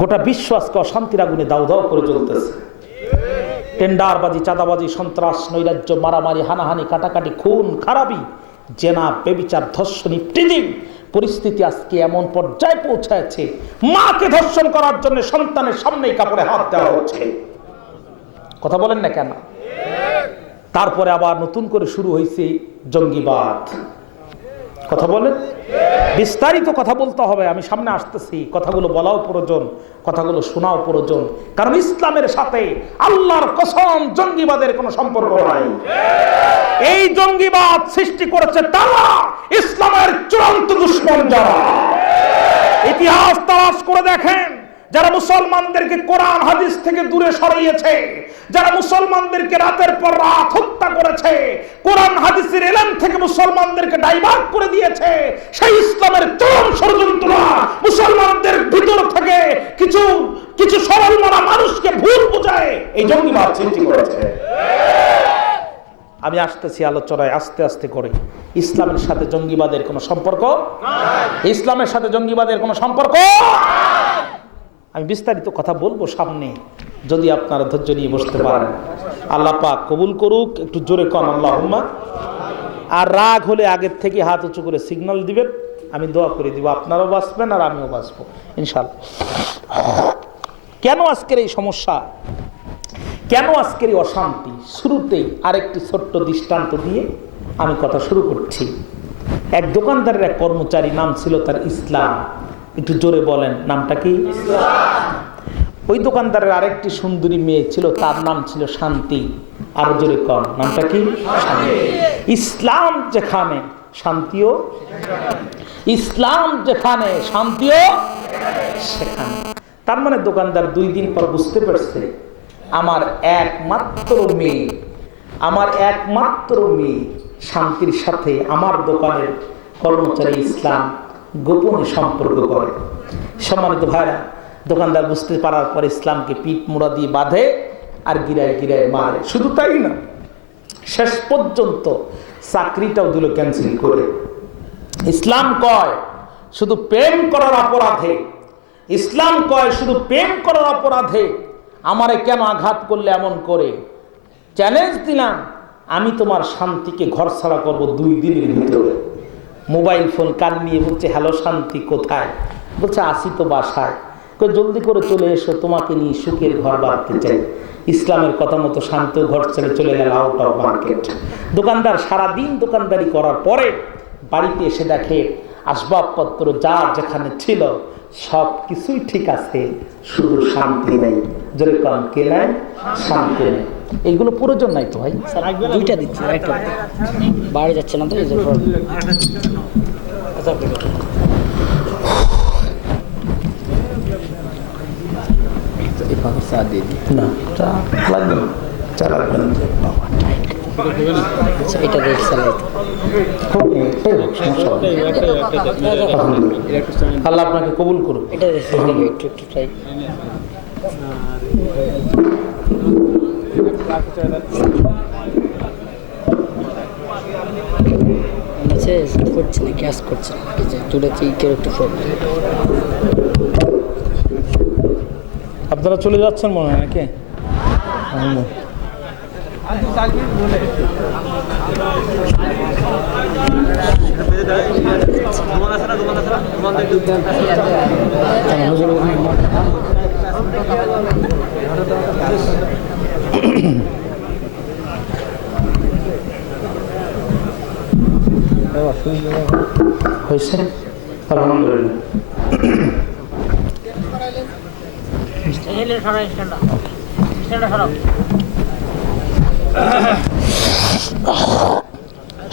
গোটা বিশ্ব আজকে অশান্তির আগুনে দাউ দাউ করে জ্বলতেছে। টেন্ডারবাজি, চাঁদাবাজি, সন্ত্রাস, নৈরাজ্য, মারামারি, হানাহানি, কাটাকাটি, খুন, খারাপি, জেনা, বেবিচার, ধর্ষণ ইফটিজিং পরিস্থিতি আজকে এমন পর্যায়ে পৌঁছাচ্ছে মাকে ধর্ষণ করার জন্য সন্তানের সামনেই কাপড়ে হাত দেওয়া হচ্ছে। কথা বলেন না কেন? তারপরে আবার নতুন করে শুরু হয়েছে জঙ্গিবাদ। কথা বলেন? বিস্তারিত কথা বলতে হবে, আমি সামনে আসতেছি। কথাগুলো বলাও প্রয়োজন, কথাগুলো শোনাও প্রয়োজন। কারণ ইসলামের সাথে আল্লাহর কসম জঙ্গিবাদের কোনো সম্পর্ক নাই। এই জঙ্গিবাদ সৃষ্টি করেছে তারা, ইসলামের চূড়ান্ত দুশ্মন যারা। ইতিহাস তালাশ করে দেখেন যারা মুসলমানদেরকে কোরআন, হাদিস থেকে দূরে সরিয়েছে, যারা মুসলমানদেরকে রাতের পর রাত হত্যা করেছে, কোরআন, হাদিসের এলেম থেকে মুসলমানদেরকে ডাইভার্ট করে দিয়েছে, সেই ইসলামের চরম ষড়যন্ত্র মুসলমানদের ভিতর থেকে কিছু কিছু সরল মারা মানুষকে ভুল বোঝায়, এই জঙ্গিবাদ সৃষ্টি করেছে। আমি আসতেছি আলোচনায় আস্তে আস্তে করে। ইসলামের সাথে জঙ্গিবাদের কোনো সম্পর্ক? ইসলামের সাথে জঙ্গিবাদের কোনো সম্পর্ক? আমি বিস্তারিত কথা বলব সামনে, যদি আপনারা ধৈর্য নিয়ে বসতে পারেন। আল্লাহ পাক কবুল করুক, একটু জোরে কন আল্লাহ আর রাগ হলে আগের থেকে হাত উঁচু করে সিগন্যাল দিবেন। আমি দোয়া করে দিব, আপনারাও বাঁচবেন আর আমিও বাঁচবো ইনশাল্লাহ কেন আজকের এই সমস্যা? কেন আজকের এই অশান্তি? শুরুতেই আরেকটি ছোট্ট দৃষ্টান্ত দিয়ে আমি কথা শুরু করছি। এক দোকানদারের এক কর্মচারী নাম ছিল তার ইসলাম। একটু জোরে বলেন নামটা কি? ওই দোকানদারের আরেকটি সুন্দরী মেয়ে ছিল তার নাম ছিল শান্তি। আরও জোরে কম নামটা কি? ইসলাম যেখানে শান্তিও? ইসলাম যেখানে শান্তিও? সেখানে। তার মানে দোকানদার দুই দিন পর বুঝতে পারছে আমার একমাত্র মেয়ে আমার একমাত্র মেয়ে শান্তির সাথে আমার দোকানের কর্মচারী ইসলাম গোপনে সম্পর্ক করে। সম্মানিত ভাইরা, দোকানদার বুঝতে পারার পর ইসলামকে পিঠ মোড়া দিয়ে বাঁধে আর গিরায় গিরায় মারে। শুধু তাই না, শেষ পর্যন্ত চাকরিটাও দিল ক্যান্সেল করে। ইসলাম কয়, শুধু প্রেম করার অপরাধে। ইসলাম কয়, শুধু প্রেম করার অপরাধে। আমারে কেন আঘাত করলে এমন করে? চ্যালেঞ্জ দিলাম, আমি তোমার শান্তিকে ঘর ছাড়া করব দুই দিনের ভিতরে। মোবাইল ফোন, কান নিয়ে বলছে, হ্যালো শান্তি, কোথায়? বলছে, আসি তো বাসায়। কই, জলদি করে চলে এসো, তোমাকে নিয়ে সুখের ঘর বাঁধতে চাই। ইসলামের কথা মতো শান্ত ঘর ছেড়ে চলে গেল আউট অফ মার্কেট দোকানদার সারাদিন দোকানদারি করার পরে বাড়িতে এসে দেখে, আসবাবপত্র যা যেখানে ছিল, সব কিছুই ঠিক আছে, শুধু শান্তি নেই। যদি কম কে নেয়? শান্তি নেই। এইগুলো প্রয়োজন নাই তো ভাই। দুইটা দিচ্ছি একটা বাইরে যাচ্ছে না তো এই দিই। না চা লাগবে না। চা লাগবে না। আচ্ছা এটা স্যালাড। আলহামদুলিল্লাহ। আল্লাহ আপনাকে কবুল করুন। এটা একটু একটু ট্রাই করছে না গ্যাস করছে না যে দুটো একটু প্রবলেম আপনারা চলে যাচ্ছেন মনে হয় নাকি? হুম। হয়েছে?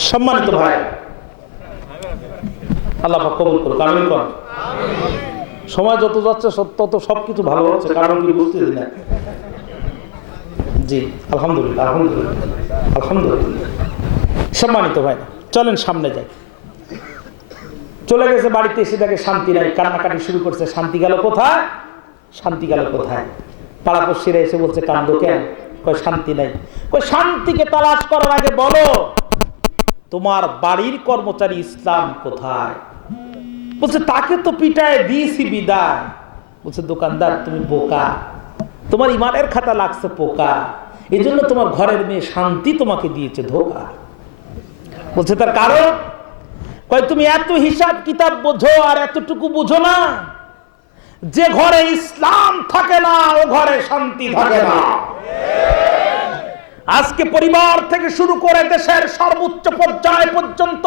সম্মানিত ভাই, আল্লাহ কবুল করুক, আমিন কর সময় যত যাচ্ছে তত সব কিছু ভালো হচ্ছে, কারণ কি বুঝতেছি না। জি, আলহামদুলিল্লাহ আলহামদুলিল্লাহ আলহামদুলিল্লাহ। সম্মানিত ভাই, চলেন সামনে যাই। চলে গেছে বাড়িতে এসে দেখে শান্তি নাই, কান্নাকাটি শুরু করছে, শান্তি গেল কোথায়? শান্তি গেল কোথায়? পাড়াপড়শিরা এসে বলছে, কান্দ কেন? কয়, শান্তি নাই। কয়, শান্তিকে তালাশ করার আগে বলো, তোমার বাড়ির কর্মচারী ইসলাম কোথায়? বলছে, তাকে তো পিটায় দিয়েছি বিদায়। বলছে, দোকানদার, তুমি বোকা। তোমার ইমানের খাতা লাগছে পোকা। এই জন্য তোমার ঘরের মেয়ে শান্তি তোমাকে দিয়েছে ধোকা। বলছে, তার কারণ? কয়, তুমি এত হিসাব কিতাব বোঝো আর এতটুকু বুঝো না যে ঘরে ইসলাম থাকে না, ও ঘরে শান্তি থাকে না। আজকে পরিবার থেকে শুরু করে দেশের সর্বোচ্চ পর্যায় পর্যন্ত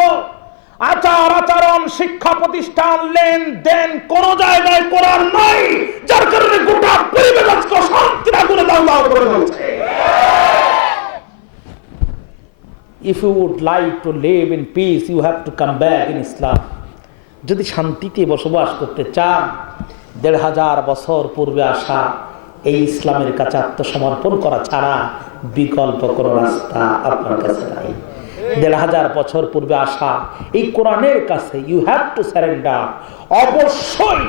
আচার আচরণ, শিক্ষা প্রতিষ্ঠান, লেনদেন কোন জায়গায় করার নাই যার কারণে গোটা পরিবেশ আজকে শান্তির আগুনে দাও দাও করে if you would like to live in peace you have to come back in Islam যদি শান্তিতে বসবাস করতে চান, দেড় হাজার বছর পূর্বে আসা এই ইসলামের কাছে আত্মসমর্পণ করা ছাড়া বিকল্প কোনো রাস্তা আপনার কাছে নাই। দেড় হাজার বছর পূর্বে আসা এই কোরআনের কাছে ইউ হ্যাভ টু স্যারেন্ডার অবশ্যই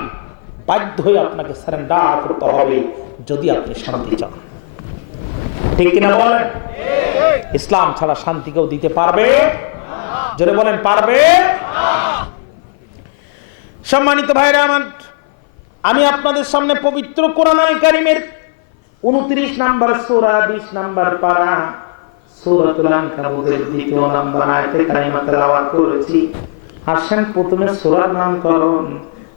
বাধ্য হয়ে আপনাকে স্যারেন্ডার করতে হবে যদি আপনি শান্তি চান। ঠিক কিনা বলেন? ইসলাম ছাড়া শান্তি কেউ দিতে পারবে? জোরে বলেন পারবে? সম্মানিত ভাইরা আমার আমি আপনাদের সামনে পবিত্র কোরআন কারিমের উনত্রিশ নাম্বার সোরা বিশ নাম্বার পারা সূরাতুল আনকাবুতের দ্বিতীয় নাম্বার আয়াতে কারিমা তেলাওয়াত করেছি। আসেন প্রথমে সূরার নামকরণ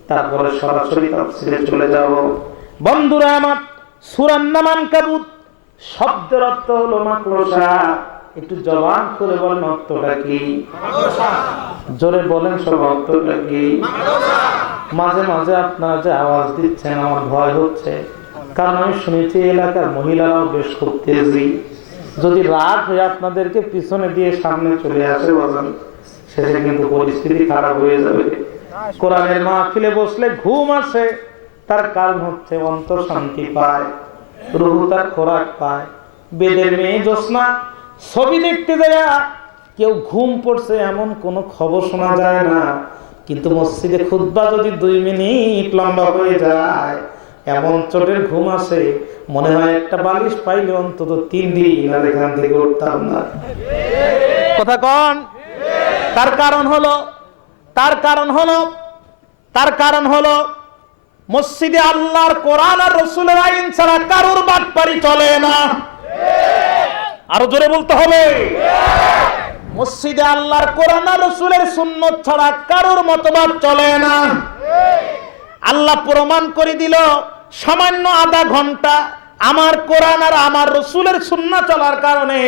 তারপরে সরাসরি তাফসিরে চলে যাব। বন্ধুরা আমার সূরার নাম আনকাবুত শব্দের অর্থ হলো মাকড়সা। একটু জবান করে বলেন অর্থটা কি? জোরে বলেন সব অর্থটা কি? মাঝে মাঝে আপনারা যে আওয়াজ দিচ্ছেন আমার ভয় হচ্ছে। কারণ আমি শুনেছি এলাকার মহিলারাও বেশ খুব তেজি। যদি রাগ হয়ে আপনাদেরকে পিছনে দিয়ে সামনে চলে আসে শেষে কিন্তু পরিস্থিতি খারাপ হয়ে যাবে। কোরআনের মাহফিলে বসলে ঘুম আসে, তার কারণ হচ্ছে অন্তর শান্তি পায় তার খোরাক পায়। বেদের মেয়ে জোসনা ছবি দেখতে দেয়া কেউ ঘুম পড়ছে এমন কোনো খবর শোনা যায় না। কিন্তু মসজিদে খুদ্া যদি দুই মিনিট লম্বা হয়ে যায় এমন চোটের ঘুম আসে, মনে হয় একটা বালিশ পাইলে অন্তত তিন দিন এখান থেকে উঠতাম না। কথা কন? তার কারণ হলো, তার কারণ হলো, তার কারণ হলো, মসজিদে আল্লাহর কোরআন আর রসুলের আইন ছাড়া কারোর বাটপারি চলে না। আরও জোরে বলতে হবে। মসজিদে আল্লাহর কোরআন আর রসুলের সুন্নত ছাড়া কারোর মতবাদ চলে না। আল্লাহ প্রমাণ করে দিল, সামান্য আধা ঘণ্টা আমার কোরআন আর আমার রসুলের সুন্না চলার কারণে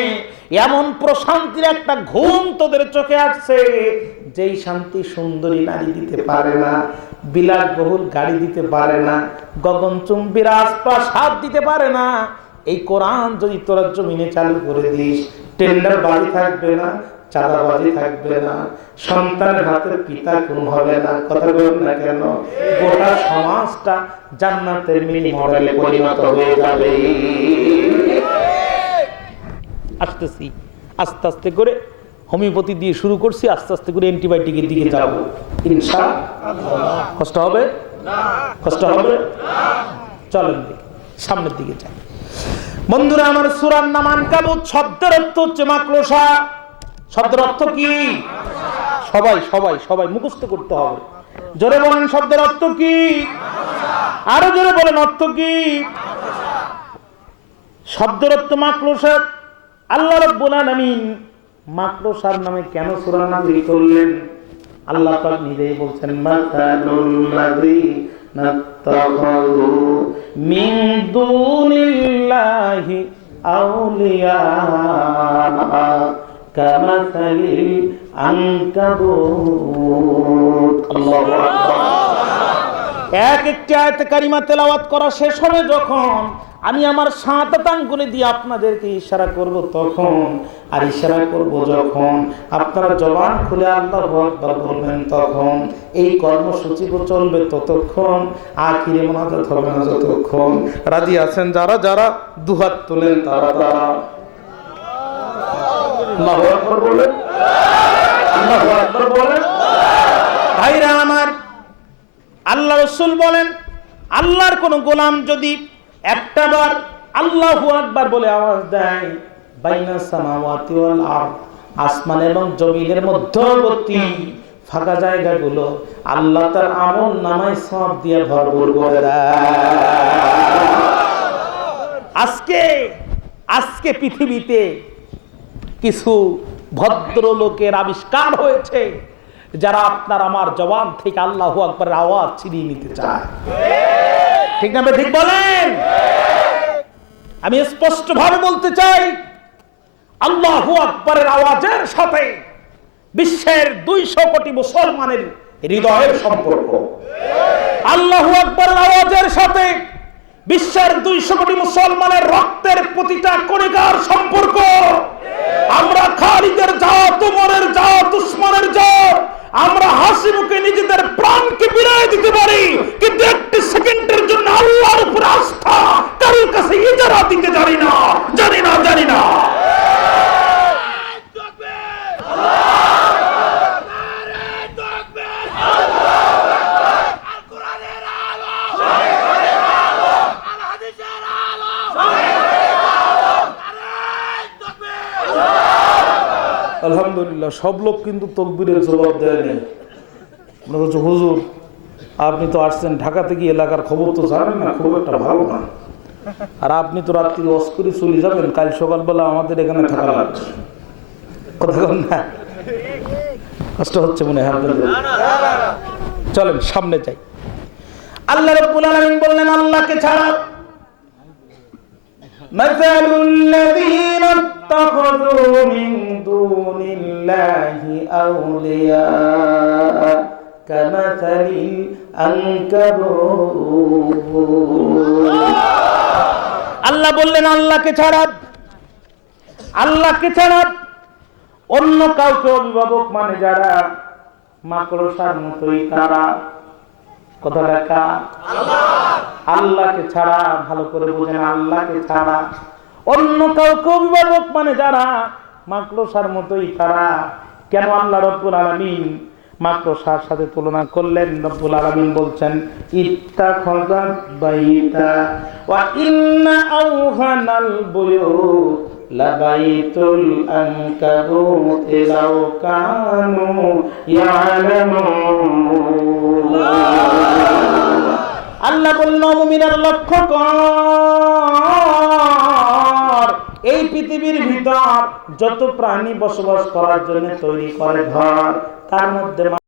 এমন প্রশান্তির একটা ঘুম তোদের চোখে আসছে, যেই শান্তি সুন্দরী নারী দিতে পারে না বিলাস বহুল গাড়ি দিতে পারে না গগনচুম্বী রাজপ্রাসাদ দিতে পারে না, এই কোরআন যদি তোরা জমিনে চালু করে দিস, টেন্ডার বাড়ি থাকবে না চাঁদাবাজি থাকবে না। সন্তানের হাতের পিতা কোন হবে না, কথা বলুন না কেন? গোটা সমাজটা জান্নাতের মিনি মডেলে পরিণত হয়ে যাবে। আসতেছি, আস্তে আস্তে করে হোমিওপ্যাথি দিয়ে শুরু করছি, আস্তে আস্তে করে অ্যান্টিবায়োটিকের দিকে যাব। ইনশা কষ্ট হবে? কষ্ট হবে? চলেন দিকে সামনের দিকে যাই। বন্ধুরা, আমার সুরার নাম আনকাবুত, শব্দের অর্থ হচ্ছে মাকড়সা। শব্দের অর্থ কি? সবাই সবাই সবাই মুখস্থ করতে হবে। জোরে বলেন শব্দের অর্থ কি? আরও জোরে বলেন অর্থ কি? শব্দের অর্থ মাকড়সা আল্লাহ রব্বুল আলামিন মাকড়সার নামে কেন সূরা নাযিল করলেন? আল্লাহ নিজেই বলছেন আউলিয়া কামাসালিল আনকাবুত আল্লাহু এক একটি আয়তে কারিমা তেলাওয়াত করা শেষ হবে যখন আমি আমার সাঁতাত আঙ্গুলে দিয়ে আপনাদেরকে ইশারা করব তখন। আর ইশারা করব যখন আপনারা জবান খুলে আল্লাহ আকবার বলবেন তখন। এই কর্মসূচি চলবে ততক্ষণ, আখিরে মোনাজাত হবে না যতক্ষণ। রাজি আছেন যারা? যারা দুহাত তোলেন তারা তারা। ভাইরা আমার, আল্লাহ রসুল বলেন, আল্লাহর কোন গোলাম যদি একটা বার আল্লাহু আকবার বলে আওয়াজ দেয় আসমান এবং জমিনের মধ্যবর্তী ফাঁকা জায়গাগুলো আল্লাহ তার আমল নামায় সব দিয়ে ভরপুর করে দেয়। আজকে আজকে পৃথিবীতে কিছু ভদ্রলোকের আবিষ্কার হয়েছে যারা আপনার আমার জবান থেকে আল্লাহ আকবরের আওয়াজ ছিনিয়ে নিতে চায়। ঠিক না ঠিক বলেন? আমি স্পষ্ট ভাবে বলতে চাই, আল্লাহ আকবরের আওয়াজের সাথে বিশ্বের দুইশো কোটি মুসলমানের হৃদয়ের সম্পর্ক। আল্লাহ আকবরের আওয়াজের সাথে বিশ্বের দুইশো কোটি মুসলমানের রক্তের প্রতিটা কণিকার সম্পর্ক। আমরা খালিদের জাত উমরের জাত উসমানের জাত। আমরা হাসি মুখে নিজেদের প্রাণকে বিলাই দিতে পারি কিন্তু একটি সেকেন্ডের জন্য আল্লাহর উপর আস্থা কারোর কাছে ইজারা দিতে জানি না জানি না জানি না আলহামদুলিল্লাহ, সব লোক কিন্তু তকবিরের জবাব দেয়নি মনে করছে হুজুর, আপনি তো আসছেন ঢাকাতে গিয়ে এলাকার খবর তো জানেন না, খুব একটা ভালো না। আর আপনি তো রাত্রি অস করে চলে যাবেন, কাল সকালবেলা আমাদের এখানে থাকা লাগছে কথা না। কষ্ট হচ্ছে মনে হয় চলেন, সামনে যাই। আল্লাহ রব্বুল আলামিন বললেন, আল্লাহকে ছাড়া মাসালুল اتخذوا من دون الله أولياء كمثل العنكبوت আল্লাহ বললেন আল্লাহকে ছাড়া আল্লাহকে ছাড়া অন্য কাউকে অভিভাবক মানে যারা মাকড়সার মতোই তারা কথা লেখা আল্লাহকে ছাড়া ভালো করে বুঝেন আল্লাহকে ছাড়া অন্য কাউকে অভিভাবক মানে যারা মাকড়সার মতোই তারা। কেন আল্লাহ রব্বুল আলামিন মাকড়সার সাথে তুলনা করলেন? রব্বুল আলামিন বলছেন, ইত্তা খজাত বাইতা ওয়া ইন্না আওহানাল বুয়ুত লাবাইতুল আনকাবুত লাউ কানু ইয়ালামুন। আল্লাহ বলল মুমিনের লক্ষ্য কর। পৃথিবীর ভিতর যত প্রাণী বসবাস করার জন্য তৈরি করে ঘর তার মধ্যে